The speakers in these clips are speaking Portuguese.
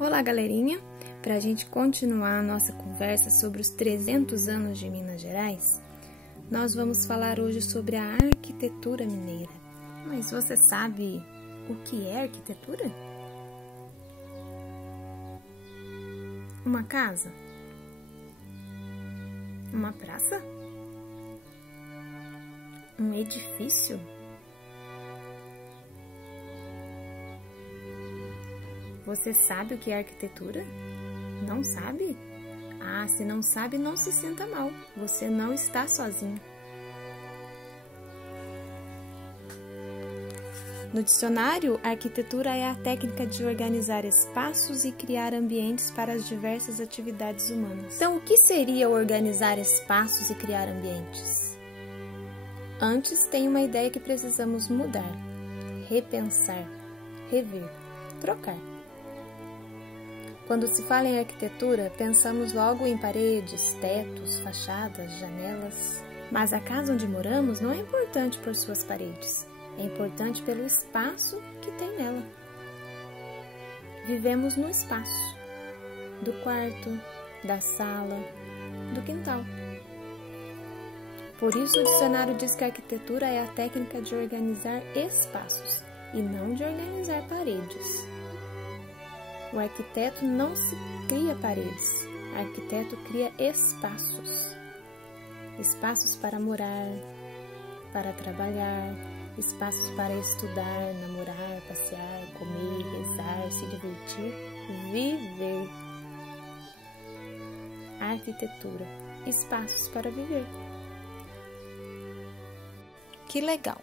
Olá, galerinha! Para a gente continuar a nossa conversa sobre os 300 anos de Minas Gerais, nós vamos falar hoje sobre a arquitetura mineira. Mas você sabe o que é arquitetura? Uma casa? Uma praça? Um edifício? Você sabe o que é arquitetura? Não sabe? Ah, se não sabe, não se sinta mal. Você não está sozinho. No dicionário, arquitetura é a técnica de organizar espaços e criar ambientes para as diversas atividades humanas. Então, o que seria organizar espaços e criar ambientes? Antes, tem uma ideia que precisamos mudar, repensar, rever, trocar. Quando se fala em arquitetura, pensamos logo em paredes, tetos, fachadas, janelas. Mas a casa onde moramos não é importante por suas paredes, é importante pelo espaço que tem nela. Vivemos no espaço, do quarto, da sala, do quintal. Por isso o dicionário diz que a arquitetura é a técnica de organizar espaços e não de organizar paredes. O arquiteto não se cria paredes, o arquiteto cria espaços. Espaços para morar, para trabalhar, espaços para estudar, namorar, passear, comer, rezar, se divertir, viver. Arquitetura, espaços para viver. Que legal!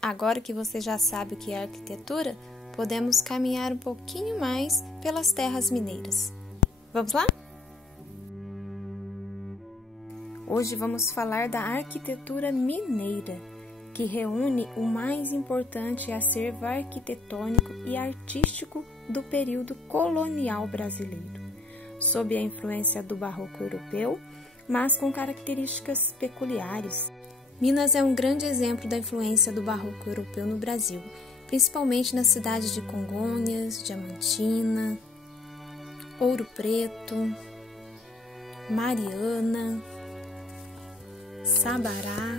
Agora que você já sabe o que é arquitetura, podemos caminhar um pouquinho mais pelas terras mineiras. Vamos lá? Hoje vamos falar da arquitetura mineira, que reúne o mais importante acervo arquitetônico e artístico do período colonial brasileiro, sob a influência do barroco europeu, mas com características peculiares. Minas é um grande exemplo da influência do barroco europeu no Brasil, principalmente nas cidades de Congonhas, Diamantina, Ouro Preto, Mariana, Sabará,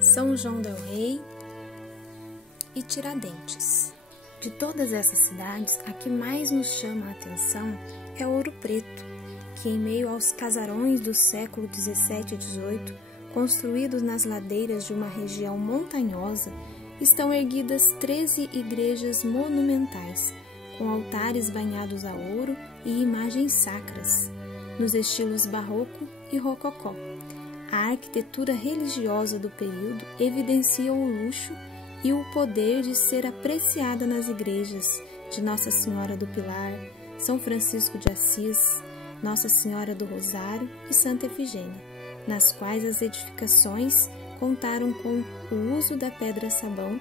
São João del Rei e Tiradentes. De todas essas cidades, a que mais nos chama a atenção é Ouro Preto, que em meio aos casarões do século 17 e 18, construídos nas ladeiras de uma região montanhosa, estão erguidas 13 igrejas monumentais, com altares banhados a ouro e imagens sacras, nos estilos barroco e rococó. A arquitetura religiosa do período evidencia o luxo e o poder de ser apreciada nas igrejas de Nossa Senhora do Pilar, São Francisco de Assis, Nossa Senhora do Rosário e Santa Efigênia, nas quais as edificações contaram com o uso da pedra-sabão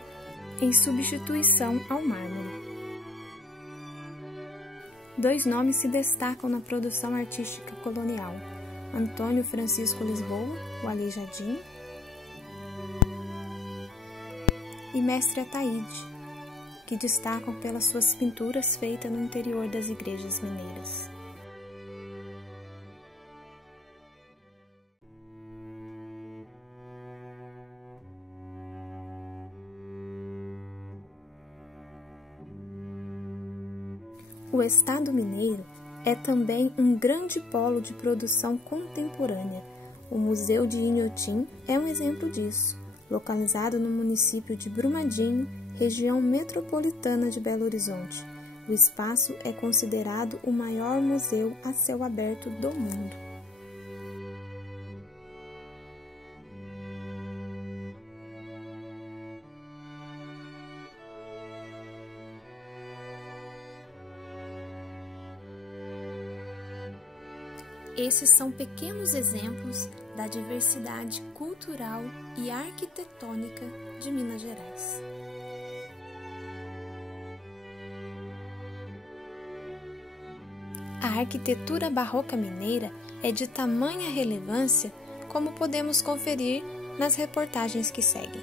em substituição ao mármore. Dois nomes se destacam na produção artística colonial: Antônio Francisco Lisboa, o Aleijadinho, e Mestre Ataíde, que destacam pelas suas pinturas feitas no interior das igrejas mineiras. O estado mineiro é também um grande polo de produção contemporânea. O Museu de Inhotim é um exemplo disso, localizado no município de Brumadinho, região metropolitana de Belo Horizonte. O espaço é considerado o maior museu a céu aberto do mundo. Esses são pequenos exemplos da diversidade cultural e arquitetônica de Minas Gerais. A arquitetura barroca mineira é de tamanha relevância como podemos conferir nas reportagens que seguem.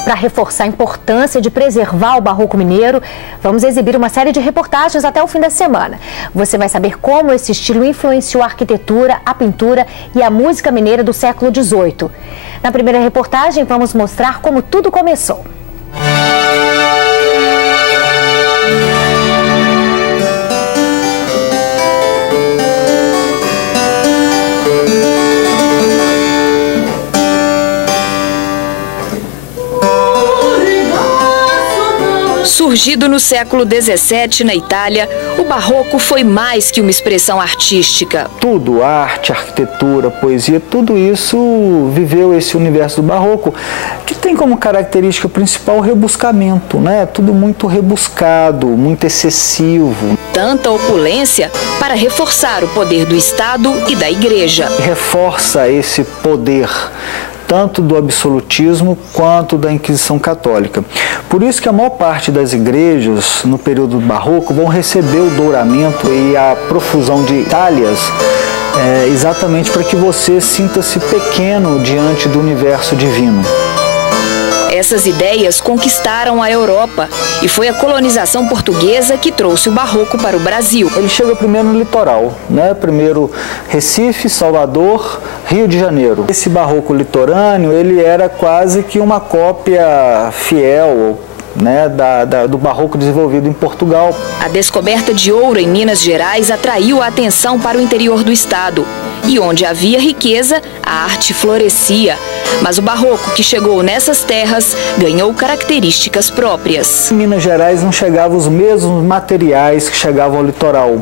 E para reforçar a importância de preservar o barroco mineiro, vamos exibir uma série de reportagens até o fim da semana. Você vai saber como esse estilo influenciou a arquitetura, a pintura e a música mineira do século XVIII. Na primeira reportagem, vamos mostrar como tudo começou. Surgido no século XVII na Itália, o barroco foi mais que uma expressão artística. Tudo, arte, arquitetura, poesia, tudo isso viveu esse universo do barroco, que tem como característica principal o rebuscamento, né? Tudo muito rebuscado, muito excessivo. Tanta opulência para reforçar o poder do Estado e da Igreja. Reforça esse poder, tanto do absolutismo quanto da Inquisição Católica. Por isso que a maior parte das igrejas, no período do Barroco, vão receber o douramento e a profusão de talhas, exatamente para que você sinta-se pequeno diante do universo divino. Essas ideias conquistaram a Europa e foi a colonização portuguesa que trouxe o barroco para o Brasil. Ele chega primeiro no litoral, né? Primeiro Recife, Salvador, Rio de Janeiro. Esse barroco litorâneo, ele era quase que uma cópia fiel, né, do barroco desenvolvido em Portugal. A descoberta de ouro em Minas Gerais atraiu a atenção para o interior do estado. E onde havia riqueza, a arte florescia. Mas o barroco que chegou nessas terras ganhou características próprias. Em Minas Gerais não chegavam os mesmos materiais que chegavam ao litoral.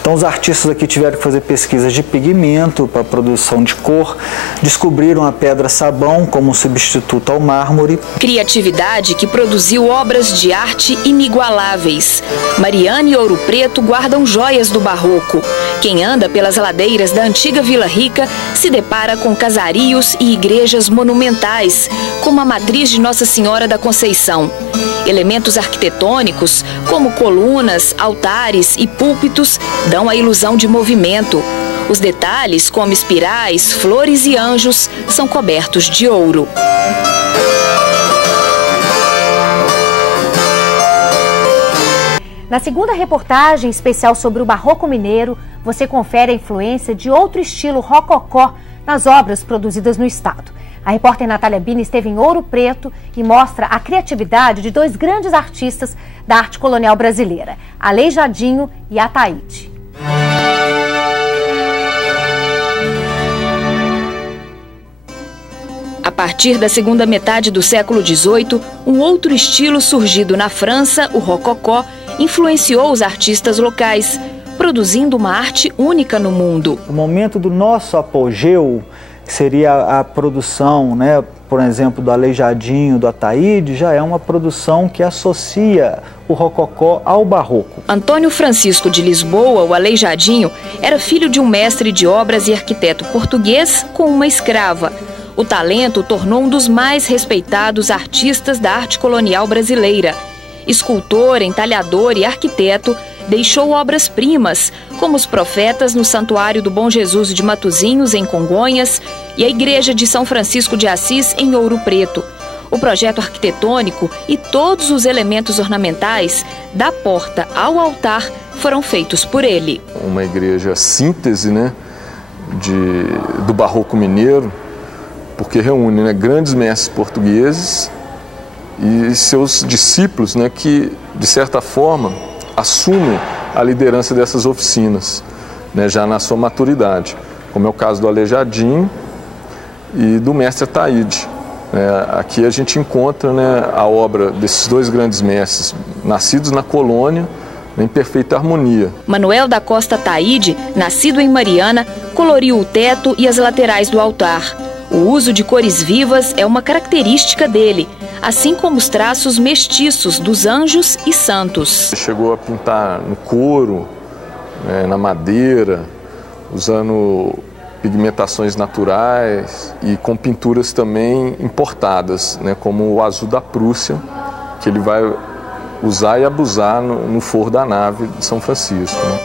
Então os artistas aqui tiveram que fazer pesquisas de pigmento para a produção de cor, descobriram a pedra-sabão como substituto ao mármore. Criatividade que produziu obras de arte inigualáveis. Mariana e Ouro Preto guardam joias do barroco. Quem anda pelas ladeiras da antiga Vila Rica se depara com casarios e igrejas monumentais, como a matriz de Nossa Senhora da Conceição. Elementos arquitetônicos, como colunas, altares e púlpitos, dão a ilusão de movimento. Os detalhes, como espirais, flores e anjos, são cobertos de ouro. Na segunda reportagem especial sobre o barroco mineiro, você confere a influência de outro estilo rococó nas obras produzidas no estado. A repórter Natália Bini esteve em Ouro Preto e mostra a criatividade de dois grandes artistas da arte colonial brasileira, Aleijadinho e Ataíde. A partir da segunda metade do século XVIII, um outro estilo surgido na França, o rococó, influenciou os artistas locais, produzindo uma arte única no mundo. O momento do nosso apogeu seria a produção, né, por exemplo, do Aleijadinho, do Ataíde, já é uma produção que associa o rococó ao barroco. Antônio Francisco de Lisboa, o Aleijadinho, era filho de um mestre de obras e arquiteto português com uma escrava. O talento o tornou um dos mais respeitados artistas da arte colonial brasileira. Escultor, entalhador e arquiteto, deixou obras-primas, como os Profetas no Santuário do Bom Jesus de Matozinhos, em Congonhas, e a Igreja de São Francisco de Assis, em Ouro Preto. O projeto arquitetônico e todos os elementos ornamentais, da porta ao altar, foram feitos por ele. Uma igreja síntese, né, do barroco mineiro, porque reúne, né, grandes mestres portugueses e seus discípulos, né, que, de certa forma, assumem a liderança dessas oficinas, né, já na sua maturidade, como é o caso do Aleijadinho e do mestre Ataíde. Aqui a gente encontra, né, a obra desses dois grandes mestres, nascidos na colônia, em perfeita harmonia. Manuel da Costa Ataíde, nascido em Mariana, coloriu o teto e as laterais do altar. O uso de cores vivas é uma característica dele, assim como os traços mestiços dos anjos e santos. Chegou a pintar no couro, na madeira, usando pigmentações naturais e com pinturas também importadas, né, como o azul da Prússia, que ele vai usar e abusar no forro da nave de São Francisco, né?